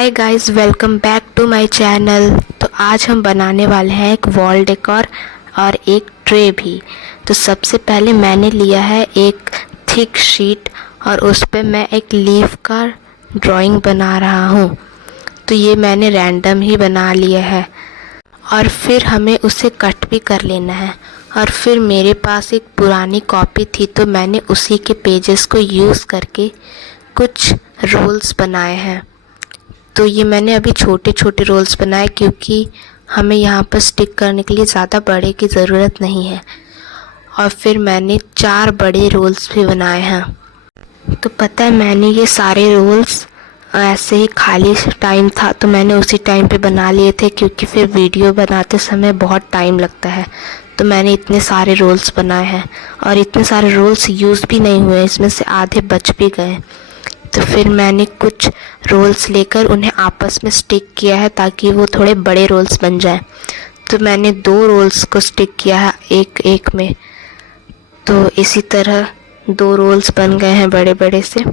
Hi guys, welcome back to my channel. तो आज हम बनाने वाले हैं एक वॉल डेकोर और एक ट्रे भी। तो सबसे पहले मैंने लिया है एक थिक शीट और उस पे मैं एक लीफ का ड्राइंग बना रहा हूँ। तो ये मैंने रैंडम ही बना लिया है और फिर हमें उसे कट भी कर लेना है। और फिर मेरे पास एक पुरानी कॉपी थी तो मैंने उसी के पेजेस को यूज़ करके कुछ रोल्स बनाए हैं। तो ये मैंने अभी छोटे छोटे रोल्स बनाए क्योंकि हमें यहाँ पर स्टिक करने के लिए ज़्यादा बड़े की ज़रूरत नहीं है। और फिर मैंने 4 बड़े रोल्स भी बनाए हैं। तो पता है, मैंने ये सारे रोल्स ऐसे ही खाली टाइम था तो मैंने उसी टाइम पे बना लिए थे, क्योंकि फिर वीडियो बनाते समय बहुत टाइम लगता है। तो मैंने इतने सारे रोल्स बनाए हैं और इतने सारे रोल्स यूज़ भी नहीं हुए, इसमें से आधे बच भी गए। तो फिर मैंने कुछ रोल्स लेकर उन्हें आपस में स्टिक किया है ताकि वो थोड़े बड़े रोल्स बन जाएं। तो मैंने 2 रोल्स को स्टिक किया है एक एक में। तो इसी तरह 2 रोल्स बन गए हैं बड़े बड़े से।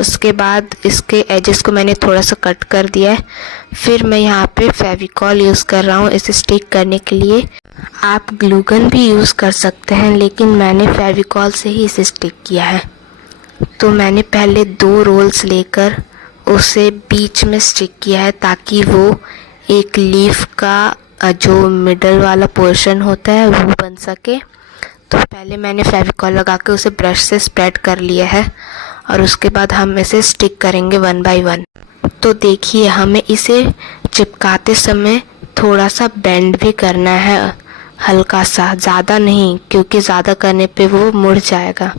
उसके बाद इसके एजेस को मैंने थोड़ा सा कट कर दिया है। फिर मैं यहाँ पे फेविकॉल यूज़ कर रहा हूँ इसे स्टिक करने के लिए। आप ग्लू गन भी यूज़ कर सकते हैं, लेकिन मैंने फेविकॉल से ही इसे स्टिक किया है। तो मैंने पहले 2 रोल्स लेकर उसे बीच में स्टिक किया है ताकि वो एक लीफ का जो मिडल वाला पोर्शन होता है वो बन सके। तो पहले मैंने फेविकॉल लगा के उसे ब्रश से स्प्रेड कर लिया है और उसके बाद हम इसे स्टिक करेंगे 1 बाय 1। तो देखिए, हमें इसे चिपकाते समय थोड़ा सा बेंड भी करना है, हल्का सा, ज़्यादा नहीं, क्योंकि ज़्यादा करने पे वो मुड़ जाएगा।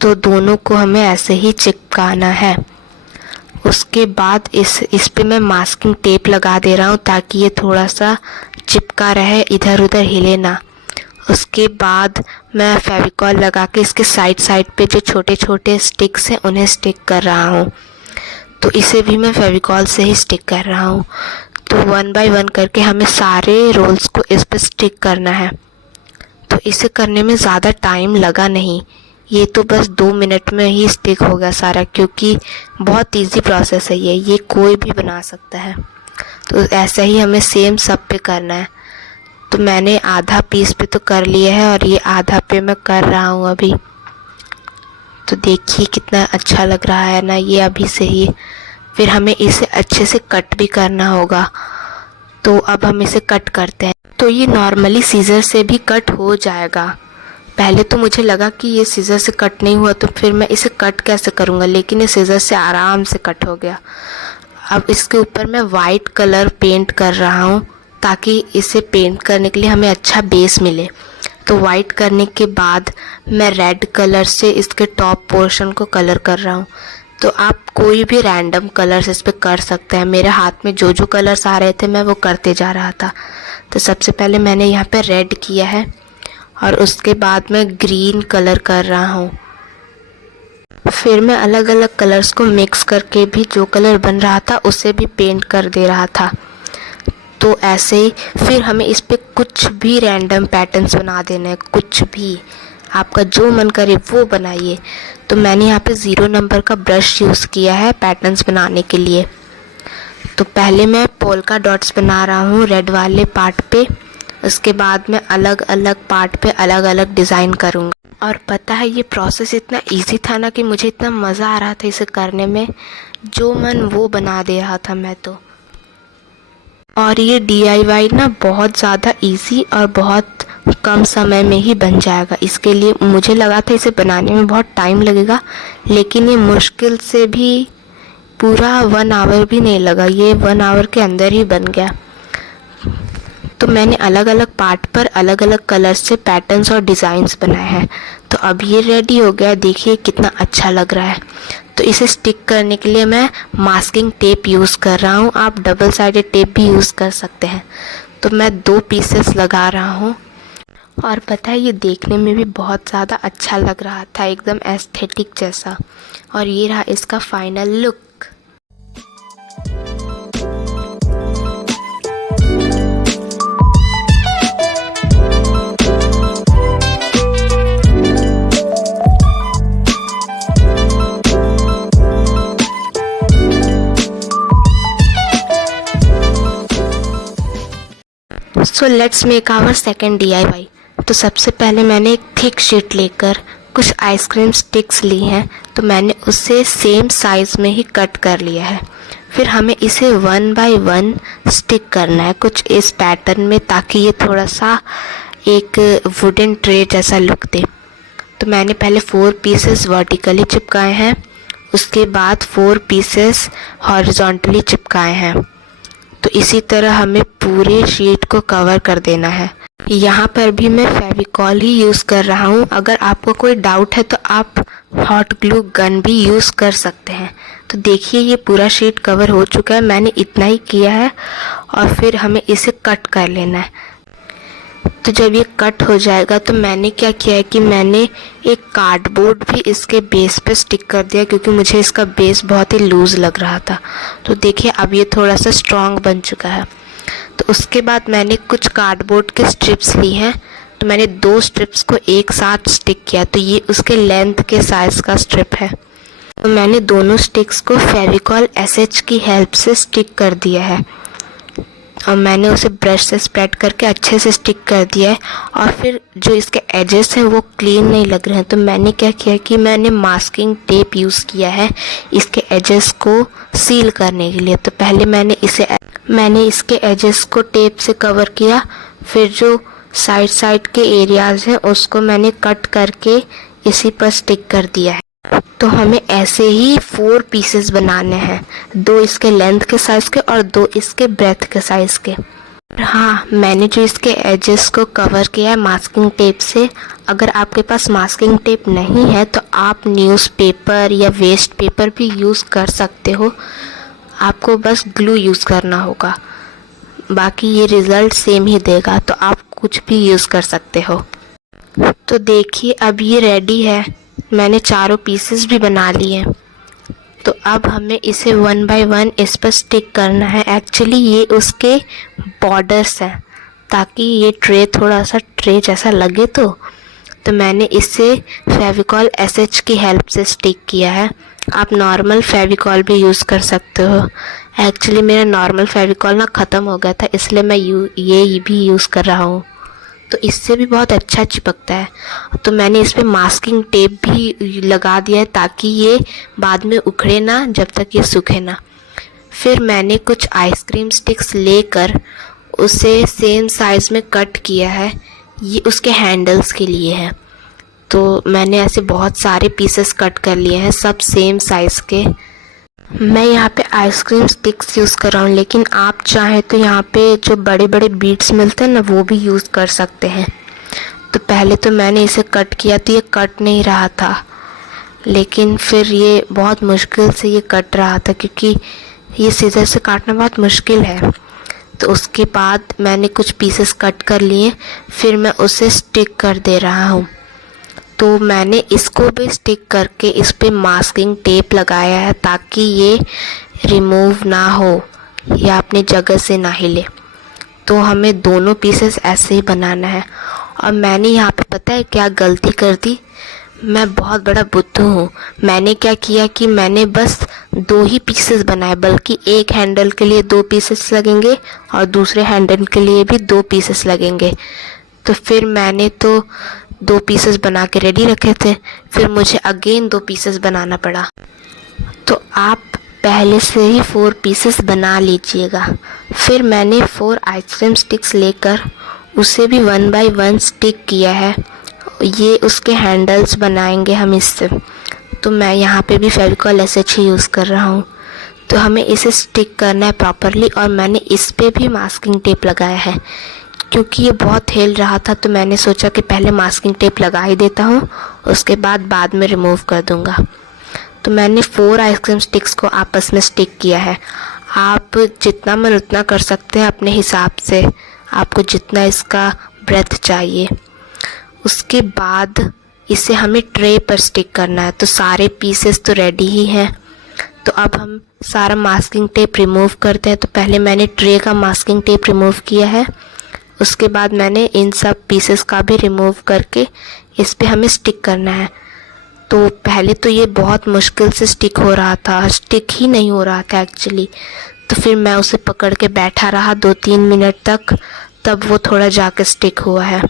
तो दोनों को हमें ऐसे ही चिपकाना है। उसके बाद इस पे मैं मास्किंग टेप लगा दे रहा हूँ ताकि ये थोड़ा सा चिपका रहे, इधर उधर हिले ना। उसके बाद मैं फेविकॉल लगा के इसके साइड साइड पे जो छोटे छोटे स्टिक्स हैं उन्हें स्टिक कर रहा हूँ। तो इसे भी मैं फेविकॉल से ही स्टिक कर रहा हूँ। तो 1 बाय 1 करके हमें सारे रोल्स को इस पर स्टिक करना है। तो इसे करने में ज़्यादा टाइम लगा नहीं, ये तो बस 2 मिनट में ही स्टिक हो गया सारा, क्योंकि बहुत इजी प्रोसेस है ये कोई भी बना सकता है। तो ऐसा ही हमें सेम सब पे करना है। तो मैंने आधा पीस पे तो कर लिया है और ये आधा पे मैं कर रहा हूँ अभी। तो देखिए कितना अच्छा लग रहा है ना ये अभी से ही। फिर हमें इसे अच्छे से कट भी करना होगा। तो अब हम इसे कट करते हैं। तो ये नॉर्मली सीज़र से भी कट हो जाएगा। पहले तो मुझे लगा कि ये सीज़र से कट नहीं हुआ तो फिर मैं इसे कट कैसे करूँगा, लेकिन ये सीज़र से आराम से कट हो गया। अब इसके ऊपर मैं वाइट कलर पेंट कर रहा हूँ ताकि इसे पेंट करने के लिए हमें अच्छा बेस मिले। तो वाइट करने के बाद मैं रेड कलर से इसके टॉप पोर्शन को कलर कर रहा हूँ। तो आप कोई भी रैंडम कलर्स इस पर कर सकते हैं। मेरे हाथ में जो जो कलर्स आ रहे थे मैं वो करते जा रहा था। तो सबसे पहले मैंने यहाँ पे रेड किया है और उसके बाद मैं ग्रीन कलर कर रहा हूँ। फिर मैं अलग अलग कलर्स को मिक्स करके भी जो कलर बन रहा था उसे भी पेंट कर दे रहा था। तो ऐसे ही फिर हमें इस पे कुछ भी रैंडम पैटर्न्स बना देने हैं, कुछ भी आपका जो मन करे वो बनाइए। तो मैंने यहाँ पे 0 नंबर का ब्रश यूज़ किया है पैटर्न्स बनाने के लिए। तो पहले मैं पोल्का डॉट्स बना रहा हूँ रेड वाले पार्ट पे। उसके बाद मैं अलग अलग पार्ट पे अलग अलग डिज़ाइन करूँगा। और पता है, ये प्रोसेस इतना इजी था ना कि मुझे इतना मज़ा आ रहा था इसे करने में, जो मन वो बना दे रहा था मैं तो। और ये DIY ना बहुत ज़्यादा इजी और बहुत कम समय में ही बन जाएगा। इसके लिए मुझे लगा था इसे बनाने में बहुत टाइम लगेगा, लेकिन ये मुश्किल से भी पूरा 1 आवर भी नहीं लगा, ये 1 आवर के अंदर ही बन गया। तो मैंने अलग अलग पार्ट पर अलग अलग कलर से पैटर्न्स और डिज़ाइंस बनाए हैं। तो अब ये रेडी हो गया, देखिए कितना अच्छा लग रहा है। तो इसे स्टिक करने के लिए मैं मास्किंग टेप यूज़ कर रहा हूँ। आप डबल साइडेड टेप भी यूज़ कर सकते हैं। तो मैं 2 पीसेस लगा रहा हूँ और पता है, ये देखने में भी बहुत ज़्यादा अच्छा लग रहा था, एकदम एस्थेटिक जैसा। और ये रहा इसका final look. So let's make our second DIY। तो सबसे पहले मैंने एक थिक शीट लेकर कुछ आइसक्रीम स्टिक्स ली हैं, तो मैंने उसे सेम साइज़ में ही कट कर लिया है। फिर हमें इसे 1 बाय 1 स्टिक करना है कुछ इस पैटर्न में, ताकि ये थोड़ा सा एक वुडन ट्रे जैसा लुक दे। तो मैंने पहले 4 पीसेस वर्टिकली चिपकाए हैं, उसके बाद 4 पीसेस हॉरिजॉन्टली चिपकाए हैं। तो इसी तरह हमें पूरे शीट को कवर कर देना है। यहाँ पर भी मैं फेविकॉल ही यूज़ कर रहा हूँ। अगर आपको कोई डाउट है तो आप हॉट ग्लू गन भी यूज़ कर सकते हैं। तो देखिए ये पूरा शीट कवर हो चुका है, मैंने इतना ही किया है और फिर हमें इसे कट कर लेना है। तो जब ये कट हो जाएगा तो मैंने क्या किया है कि मैंने एक कार्डबोर्ड भी इसके बेस पे स्टिक कर दिया, क्योंकि मुझे इसका बेस बहुत ही लूज़ लग रहा था। तो देखिए अब ये थोड़ा सा स्ट्रॉन्ग बन चुका है। तो उसके बाद मैंने कुछ कार्डबोर्ड के स्ट्रिप्स ली हैं, तो मैंने 2 स्ट्रिप्स को एक साथ स्टिक किया। तो ये उसके लेंथ के साइज़ का स्ट्रिप है। तो मैंने दोनों स्टिक्स को फेविकॉल SH की हेल्प से स्टिक कर दिया है और मैंने उसे ब्रश से स्प्रेड करके अच्छे से स्टिक कर दिया है। और फिर जो इसके एजेस हैं वो क्लीन नहीं लग रहे हैं, तो मैंने क्या किया कि मैंने मास्किंग टेप यूज़ किया है इसके एजेस को सील करने के लिए। तो पहले मैंने इसके एजेस को टेप से कवर किया, फिर जो साइड के एरियाज़ हैं उसको मैंने कट करके इसी पर स्टिक कर दिया है। तो हमें ऐसे ही 4 पीसेस बनाने हैं, 2 इसके लेंथ के साइज़ के और 2 इसके ब्रेथ के साइज़ के। हाँ, मैंने जो इसके एजेस को कवर किया है मास्किंग टेप से। अगर आपके पास मास्किंग टेप नहीं है तो आप न्यूज़पेपर या वेस्ट पेपर भी यूज़ कर सकते हो, आपको बस ग्लू यूज़ करना होगा, बाकी ये रिज़ल्ट सेम ही देगा। तो आप कुछ भी यूज़ कर सकते हो। तो देखिए अब ये रेडी है, मैंने चारों पीसेस भी बना लिए। तो अब हमें इसे 1 बाय 1 इस पर स्टिक करना है। एक्चुअली ये उसके बॉर्डर्स हैं, ताकि ये ट्रे थोड़ा सा ट्रे जैसा लगे। तो मैंने इसे फेविकॉल SH की हेल्प से स्टिक किया है। आप नॉर्मल फेविकॉल भी यूज़ कर सकते हो। एक्चुअली मेरा नॉर्मल फेविकॉल ना ख़त्म हो गया था, इसलिए मैं ये भी यूज़ कर रहा हूँ। तो इससे भी बहुत अच्छा चिपकता है। तो मैंने इस पर मास्किंग टेप भी लगा दिया है, ताकि ये बाद में उखड़े ना जब तक ये सूखे ना। फिर मैंने कुछ आइसक्रीम स्टिक्स लेकर उसे सेम साइज़ में कट किया है, ये उसके हैंडल्स के लिए है। तो मैंने ऐसे बहुत सारे पीसेस कट कर लिए हैं, सब सेम साइज़ के। मैं यहाँ पे आइसक्रीम स्टिक्स यूज़ कर रहा हूँ, लेकिन आप चाहें तो यहाँ पे जो बड़े बड़े बीट्स मिलते हैं ना वो भी यूज़ कर सकते हैं। तो पहले तो मैंने इसे कट किया तो ये कट नहीं रहा था, लेकिन फिर ये बहुत मुश्किल से ये कट रहा था, क्योंकि ये सीजर से काटना बहुत मुश्किल है। तो उसके बाद मैंने कुछ पीसेस कट कर लिए, फिर मैं उसे स्टिक कर दे रहा हूँ। तो मैंने इसको भी स्टिक करके इस पे मास्किंग टेप लगाया है, ताकि ये रिमूव ना हो या अपनी जगह से ना हिले। तो हमें दोनों पीसेस ऐसे ही बनाना है। और मैंने यहाँ पे पता है क्या गलती कर दी, मैं बहुत बड़ा बुद्धू हूँ। मैंने क्या किया कि मैंने बस 2 ही पीसेस बनाए, बल्कि एक हैंडल के लिए 2 पीसेस लगेंगे और दूसरे हैंडल के लिए भी 2 पीसेस लगेंगे। तो फिर मैंने तो 2 पीसेस बना के रेडी रखे थे, फिर मुझे अगेन 2 पीसेस बनाना पड़ा। तो आप पहले से ही 4 पीसेस बना लीजिएगा। फिर मैंने 4 आइसक्रीम स्टिक्स लेकर उसे भी 1 बाय 1 स्टिक किया है। ये उसके हैंडल्स बनाएंगे हम इससे। तो मैं यहाँ पे भी फेविकॉल SH ही यूज़ कर रहा हूँ। तो हमें इसे स्टिक करना है प्रॉपरली, और मैंने इस पे भी मास्किंग टेप लगाया है। क्योंकि ये बहुत हिल रहा था तो मैंने सोचा कि पहले मास्किंग टेप लगा ही देता हूँ, उसके बाद में रिमूव कर दूँगा। तो मैंने 4 आइसक्रीम स्टिक्स को आपस में स्टिक किया है। आप जितना मन उतना कर सकते हैं अपने हिसाब से, आपको जितना इसका ब्रेथ चाहिए। उसके बाद इसे हमें ट्रे पर स्टिक करना है। तो सारे पीसेस तो रेडी ही हैं। तो अब हम सारा मास्किंग टेप रिमूव करते हैं। तो पहले मैंने ट्रे का मास्किंग टेप रिमूव किया है, उसके बाद मैंने इन सब पीसेस का भी रिमूव करके इस पे हमें स्टिक करना है। तो पहले तो ये बहुत मुश्किल से स्टिक हो रहा था, स्टिक ही नहीं हो रहा था एक्चुअली। तो फिर मैं उसे पकड़ के बैठा रहा 2-3 मिनट तक, तब वो थोड़ा जाके स्टिक हुआ है।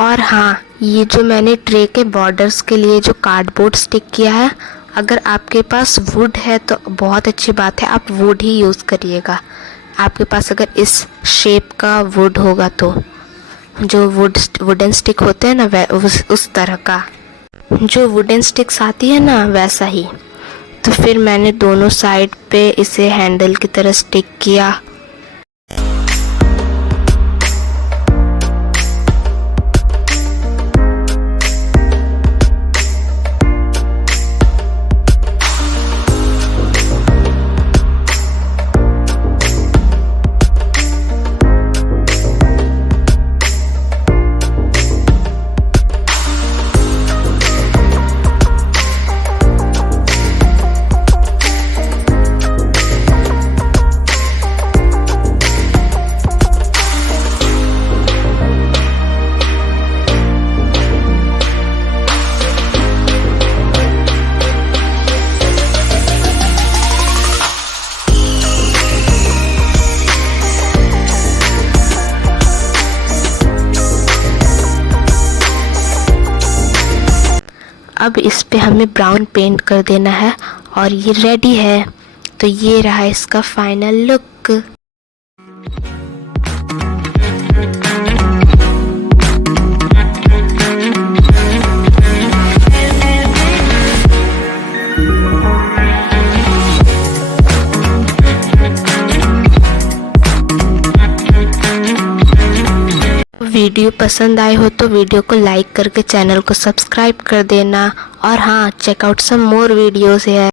और हाँ, ये जो मैंने ट्रे के बॉर्डर्स के लिए जो कार्डबोर्ड स्टिक किया है, अगर आपके पास वुड है तो बहुत अच्छी बात है, आप वुड ही यूज़ करिएगा। आपके पास अगर इस शेप का वुड होगा तो जो वुडन स्टिक होते हैं ना, उस तरह का जो वुडन स्टिक्स आती है ना, वैसा ही। तो फिर मैंने दोनों साइड पे इसे हैंडल की तरह स्टिक किया। अब इस पे हमें ब्राउन पेंट कर देना है और ये रेडी है। तो ये रहा इसका फाइनल लुक। वीडियो पसंद आए हो तो वीडियो को लाइक करके चैनल को सब्सक्राइब कर देना। और हाँ, check out some more videos है।